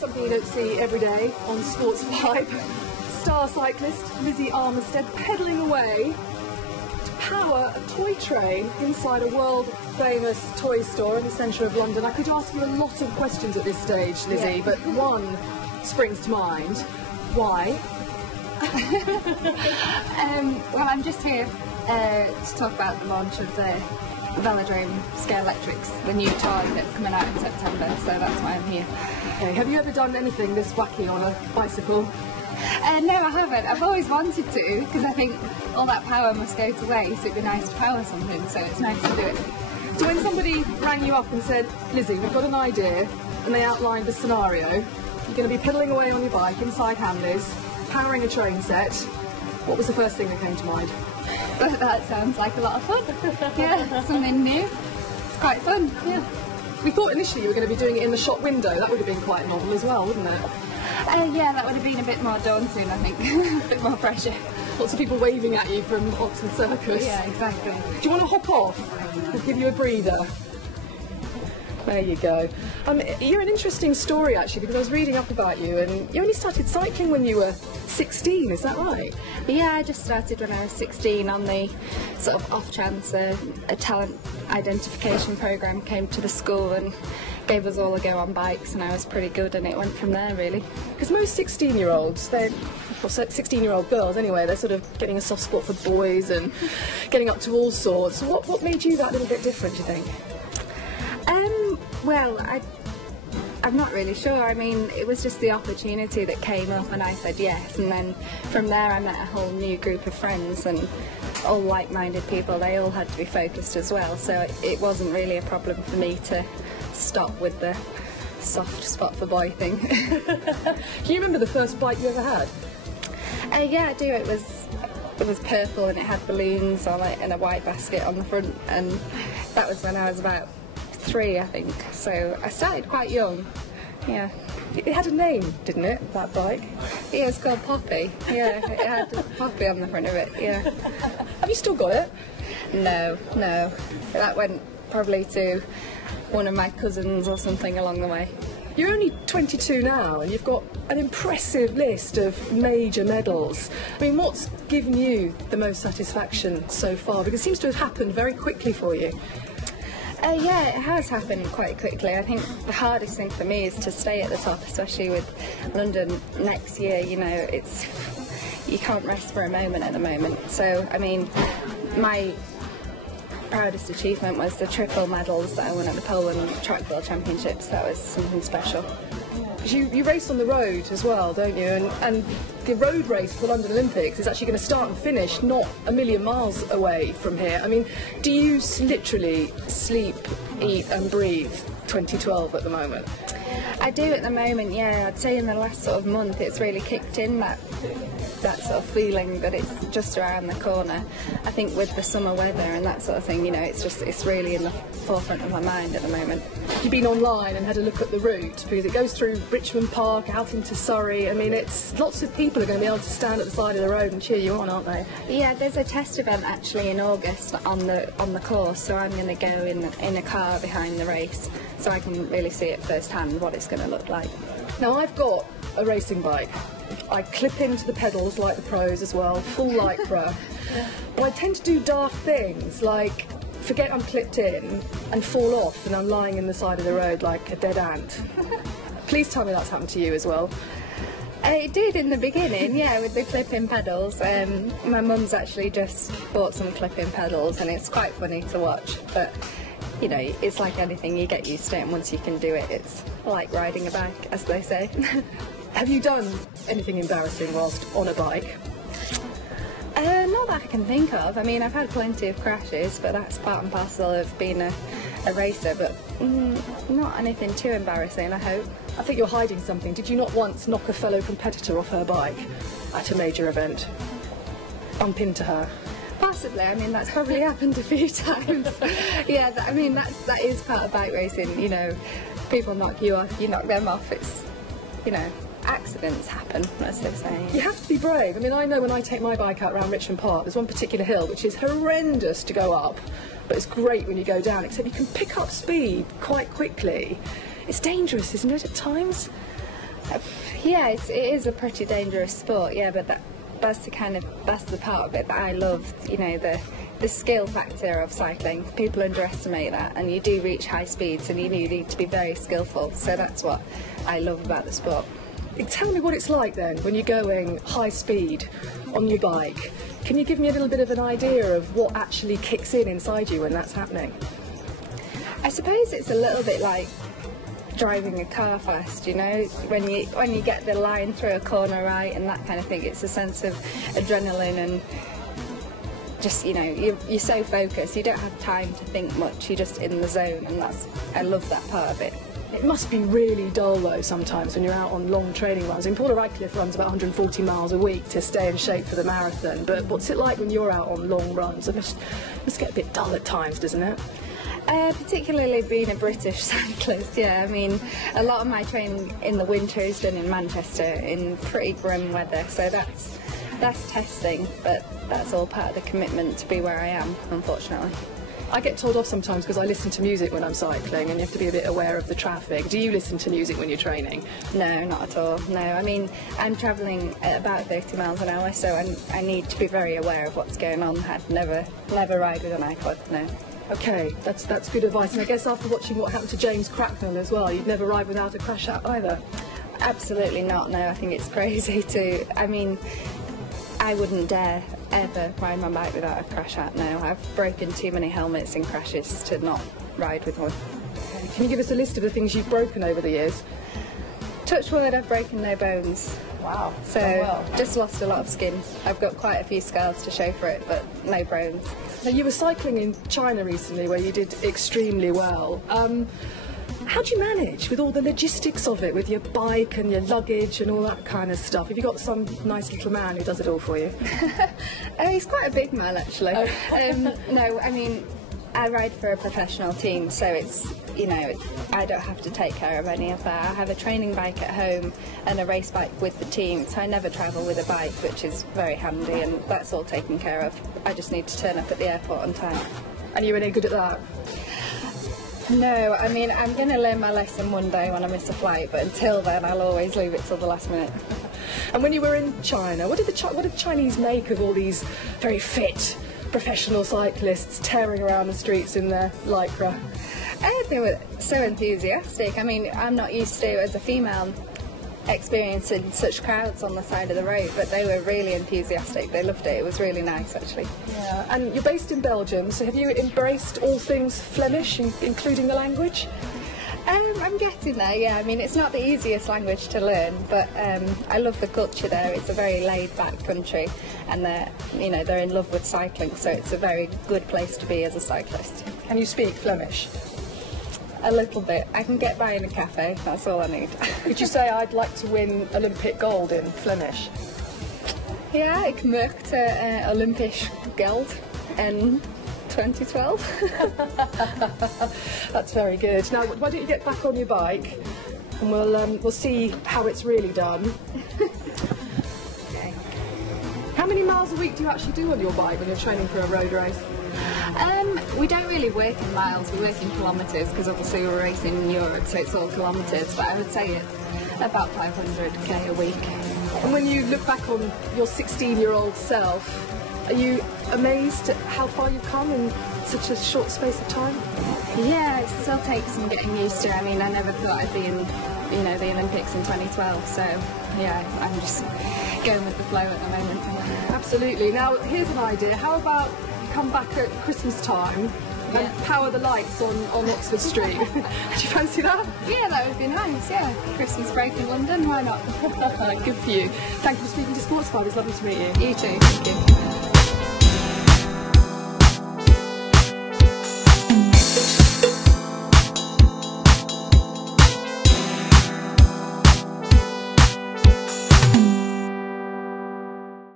something you don't see every day on Sportsvibe. Star cyclist Lizzie Armitstead pedalling away to power a toy train inside a world-famous toy store in the centre of London. I could ask you a lot of questions at this stage, Lizzie, but one springs to mind. Why? Well, I'm just here to talk about the launch of the Velodrome Scale Electrics, the new toy that's coming out in September, so that's why I'm here. Okay, have you ever done anything this wacky on a bicycle? No, I haven't. I've always wanted to, because I think all that power must go to waste. It'd be nice to power something, so it's nice to do it. So when somebody rang you up and said, Lizzie, we've got an idea, and they outlined the scenario, you're going to be pedalling away on your bike inside Hamleys, powering a train set, what was the first thing that came to mind? That sounds like a lot of fun. Yeah, something new. It's quite fun, yeah. We thought initially you were going to be doing it in the shop window. That would have been quite novel as well, wouldn't it? Yeah, that would have been a bit more daunting, I think. A bit more pressure. Lots of people waving at you from Oxford Circus. Yeah, exactly. Do you want to hop off? We'll give you a breather. There you go. You're an interesting story, actually, because I was reading up about you, and you only started cycling when you were 16, is that right? Yeah, I just started when I was 16 on the sort of off chance a talent identification programme came to the school and gave us all a go on bikes, and I was pretty good, and it went from there, really. Because most 16-year-olds, or 16-year-old girls anyway, they're sort of getting a soft spot for boys and getting up to all sorts. What made you that little bit different, do you think? Well, I'm not really sure. I mean, it was just the opportunity that came up and I said yes, and then from there I met a whole new group of friends and all like-minded people. They all had to be focused as well, so it wasn't really a problem for me to stop with the soft spot for boy thing. Can you remember the first bike you ever had? Yeah, I do. It was purple and it had balloons on it and a white basket on the front, and that was when I was about 3, I think, so I started quite young. Yeah. It had a name, didn't it, that bike? Yeah, it's called Poppy. Yeah, it had Poppy on the front of it, yeah. Have you still got it? No. That went probably to one of my cousins or something along the way. You're only 22 now, and you've got an impressive list of major medals. I mean, what's given you the most satisfaction so far? Because it seems to have happened very quickly for you. Yeah, it has happened quite quickly. I think the hardest thing for me is to stay at the top, especially with London next year. You know, you can't rest for a moment at the moment. So, I mean, my proudest achievement was the triple medals that I won at the Poland Track World Championships. That was something special. You race on the road as well, don't you? And the road race for the London Olympics is actually going to start and finish not a million miles away from here. I mean, do you literally sleep, eat and breathe 2012 at the moment? I do at the moment, yeah. I'd say in the last sort of month it's really kicked in, that sort of feeling that it's just around the corner. I think with the summer weather and that sort of thing, you know, it's really in the forefront of my mind at the moment. You've been online and had a look at the route, because it goes through Richmond Park, out into Surrey. I mean, lots of people are going to be able to stand at the side of the road and cheer you on, aren't they? Yeah, there's a test event actually in August on the course, so I'm going to go in a car behind the race, so I can really see it firsthand what it's going to look like. Now, I've got a racing bike. I clip into the pedals like the pros as well, full lycra. But I tend to do daft things, like forget I'm clipped in and fall off and I'm lying in the side of the road like a dead ant. Please tell me that's happened to you as well. It did in the beginning, yeah, with the clip-in pedals. My mum's actually just bought some clip-in pedals and it's quite funny to watch, but you know, it's like anything, you get used to it, and once you can do it, it's like riding a bike, as they say. Have you done anything embarrassing whilst on a bike? Not that I can think of. I mean, I've had plenty of crashes, but that's part and parcel of being a racer, but not anything too embarrassing, I hope. I think you're hiding something. Did you not once knock a fellow competitor off her bike at a major event? Bump into her? Possibly. I mean, that's probably happened a few times. Yeah, I mean, that is part of bike racing, you know. People knock you off, you knock them off. It's, you know, accidents happen, as they say. You have to be brave. I mean, I know when I take my bike out around Richmond Park, there's one particular hill which is horrendous to go up, but it's great when you go down, except you can pick up speed quite quickly. It's dangerous, isn't it, at times? Yeah, it is a pretty dangerous sport, yeah, but that's the part of it that I love, you know, the skill factor of cycling. People underestimate that, and you do reach high speeds and you need to be very skillful, so that's what I love about the sport. Tell me what it's like then when you're going high speed on your bike. Can you give me a little bit of an idea of what actually kicks in inside you when that's happening? I suppose it's a little bit like driving a car fast, you know, when you get the line through a corner right and that kind of thing. It's a sense of adrenaline and just, you know, you're so focused, you don't have time to think much, you're just in the zone, and I love that part of it. It must be really dull though sometimes when you're out on long training runs. And Paula Radcliffe runs about 140 miles a week to stay in shape for the marathon, but what's it like when you're out on long runs? It must get a bit dull at times, doesn't it? Particularly being a British cyclist, yeah. I mean, a lot of my training in the winter is done in Manchester in pretty grim weather, so that's testing, but that's all part of the commitment to be where I am, unfortunately. I get told off sometimes because I listen to music when I'm cycling, and you have to be a bit aware of the traffic. Do you listen to music when you're training? No, not at all, no. I mean, I'm travelling at about 30 miles an hour, so I need to be very aware of what's going on. I'd never ride with an iPod, no. Okay, that's good advice. And I guess after watching what happened to James Cracknell as well, you'd never ride without a crash out either? Absolutely not, no. I think it's crazy to... I mean, I wouldn't dare ever ride my bike without a crash out now. I've broken too many helmets in crashes to not ride with one. Can you give us a list of the things you've broken over the years? Touch wood, I've broken no bones. Wow. So, just lost a lot of skin. I've got quite a few scars to show for it, but no bones. Now, you were cycling in China recently where you did extremely well. How do you manage with all the logistics of it, with your bike and your luggage and all that kind of stuff? Have you got some nice little man who does it all for you? He's quite a big man, actually. Oh. No, I mean, I ride for a professional team, so it's, you know, I don't have to take care of any of that. I have a training bike at home and a race bike with the team, so I never travel with a bike, which is very handy, and that's all taken care of. I just need to turn up at the airport on time. And you're any good at that? No, I mean, I'm going to learn my lesson one day when I miss a flight, but until then I'll always leave it till the last minute. And when you were in China, what did the Chinese make of all these very fit professional cyclists tearing around the streets in their lycra? They were so enthusiastic. I mean, I'm not used to, as a female, experiencing such crowds on the side of the road, but they were really enthusiastic. They loved it. It was really nice, actually. Yeah. And you're based in Belgium, so have you embraced all things Flemish, including the language? I'm getting there, yeah. I mean, it's not the easiest language to learn, but I love the culture there. It's a very laid-back country, and they're in love with cycling, so it's a very good place to be as a cyclist. Can you speak Flemish? A little bit. I can get by in a cafe, that's all I need. Could you say I'd like to win Olympic gold in Flemish? Ja, ik möchte Olympisch Geld in 2012. That's very good. Now, why don't you get back on your bike and we'll see how it's really done. Okay. How many miles a week do you actually do on your bike when you're training for a road race? We don't really work in miles, we work in kilometres, because obviously we're racing in Europe, so it's all kilometres, but I would say it's about 500k a week. And when you look back on your 16-year-old self, are you amazed at how far you've come in such a short space of time? Yeah, it still takes some getting used to. I mean, I never thought I'd be in, the Olympics in 2012, so yeah, I'm just going with the flow at the moment. Absolutely. Now, here's an idea. How about you come back at Christmas time and power the lights on Oxford Street? Do you fancy that? Yeah, that would be nice, yeah. Christmas break in London, why not? Good for you. Thank you for speaking to Sportsvibe. It's lovely to meet you. You too, thank you.